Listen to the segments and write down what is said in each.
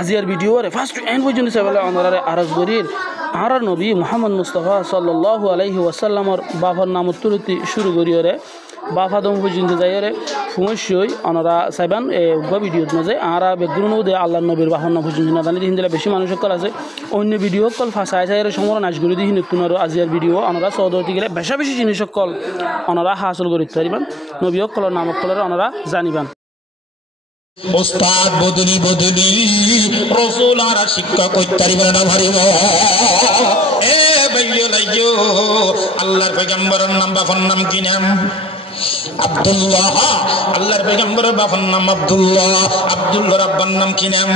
আজিয়ার video রে first and পর্যন্ত সেবেলা অনরারে আরজ করির আর নবী মুহাম্মদ মুস্তাফা সাল্লাল্লাহু আলাইহি ওয়াসাল্লামর বাফার নাম তুলতি শুরু করিয়রে বাফাদম পর্যন্ত যাইরে সমস্যই অনরা সাইবান ভিডিওত মাঝে আরা বেগ্রুনও দে আল্লাহর নবীর বাফার নাম পর্যন্ত না জানি হিন্দিলা বেশি মানুষ কল আছে অন্য ভিডিও কল ফাঁসায় চাইরে সমর নাচ করে দিহি নতুন আর আজিয়ার ভিডিও অনরা সৌদতি গেলে বেশা বেশি জিনিস কল অনরা হাসল করিতে পারিবেন নবী কলর নাম কলর অনরা জানিবেন উস্তাদ বদলি বদলি রাসূল আর শিক্ষা কইতে পারিবেন না ভারিব এ ভাইও লাইও আল্লাহর পয়গম্বরের নাম বাফার নাম কি নাম আব্দুল্লাহ আল্লাহর পয়গম্বরের বাবার নাম আব্দুল্লাহ আব্দুল্লাহ রাব্বার নাম কি নাম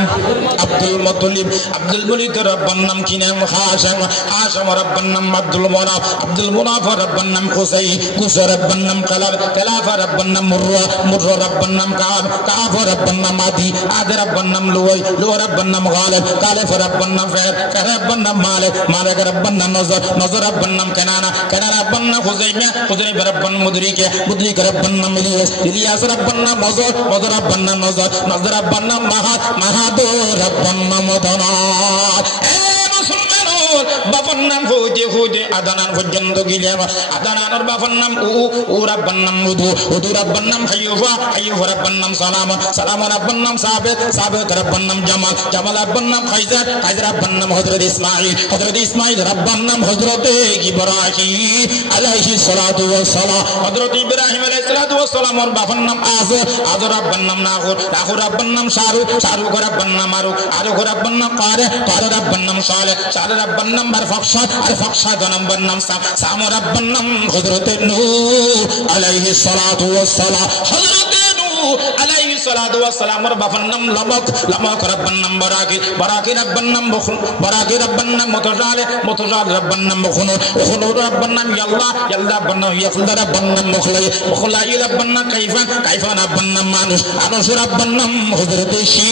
আব্দুল মুত্তালিব আব্দুল মুলিক রাব্বার নাম কি নাম হাশিম হাশিম রাব্বার নাম আব্দুল মুনাফ আব্দুল মুনাফ রাব্বার নাম কুসাই কুসাই রাব্বার নাম কালাব কালাব রাব্বার নাম মুররা মুররা রাব্বার নাম কাব কাব রাব্বার নাম আদি আদি রাব্বার নাম লুয়াই লুয়াই রাব্বার নাম গালিব গালিব রাব্বার নাম ফার ফার রাব্বার নাম মালিক মালিক রাব্বার নাম নজর নজর রাব্বার নাম কানানা কানানা রাব্বার নাম খুজাইমা খুজাইমা রাব্বার নাম মুদরিকে মুদরিক রাব্বার নাম ইলিয়াস ইলিয়াস রাব্বার নাম নজর নজর রাব্বার নাম নজর নজর রাব্বার নাম মাহাদ মাহাদ রাব্বার নাম মদনা এ মুসলমান বাবার নাম হইতে হইতে আদানান পর্যন্ত গেলাম আদানানের বাবার নাম উ রাব্বার নাম উদু উদু রাব্বার নাম হাইয়ুফা হাইয়ুফা রাব্বার নাম সালাম সালাম রাব্বার নাম সাবিত সাবিত রাব্বার নাম জামাল জামাল রাব্বার নাম খাইজার খাইজার রাব্বার নাম হযরত ইসমাঈল রাব্বার নাম হযরত ইব্রাহিম আলাইহিস সালাতু ওয়াস সালাম হযরত ইব্রাহিম আলাইহিস সালাতু ওয়াস সালামের বাবার নাম আযর আযর রাব্বার নাম নাহুর নাহুর রাব্বার নাম শারুক শারুক রাব্বার নাম আরুক আরুক রাব্বার নাম কারে কারে রাব্বার নাম সালেহ সালেহ রাব্বার নাম ফাকশাদ আর ফাকশাদ নাম্বার নাম সাম রাব্বার নাম হযরত নূহ আলাইহিস সালাতু ওয়াস সালাম হযরত নূহ আলাইহিস সালাতু ওয়াস সালামের বাবার নাম লামক লামক রাব্বার নাম বারাকি বারাকি রাব্বার নাম বখুন বারাকি রাব্বার নাম মুতজালে মুতজালে রাব্বার নাম বখুন বখুন রাব্বার নাম ইয়াল্লাহ ইয়াল্লাহ রাব্বার নাম ইয়াফলা রাব্বার নাম মুখলাই মুখলাই রাব্বার নাম কাইফা কাইফা রাব্বার নাম মানুষ আনুস রাব্বার নাম হযরত শী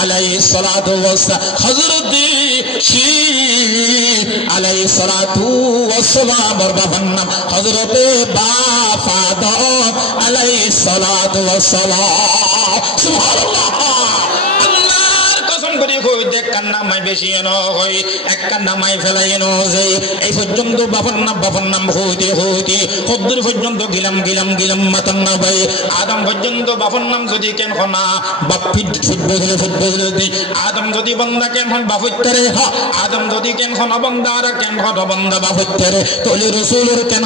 আলাইহিস সালাতু ওয়াস হযরত শী আলাইহিস সালাতু ওয়াস সালাম আর বাবার নাম হযরত বাফাদর আলাইহিস সালাতু ওয়াস সালাম সুবহানাল্লাহ আল্লাহর কসম করে কই দেখ কান্না মাই বেশি এনো হই এক কান্না মাই ফেলাই এনো যাই এই পর্যন্ত বাবার নাম হইতে হইতে কদ্দুর পর্যন্ত গিলাম মাতান না ভাই আদম পর্যন্ত বাবার নাম যদি কেন হনা বাপ ফুটবলে আদম যদি বান্দা কেন হন বাফুত্তরে আদম যদি কেন হন বান্দা আর কেন হন বান্দা বাফুত্তরে তোলে রাসূলের কেন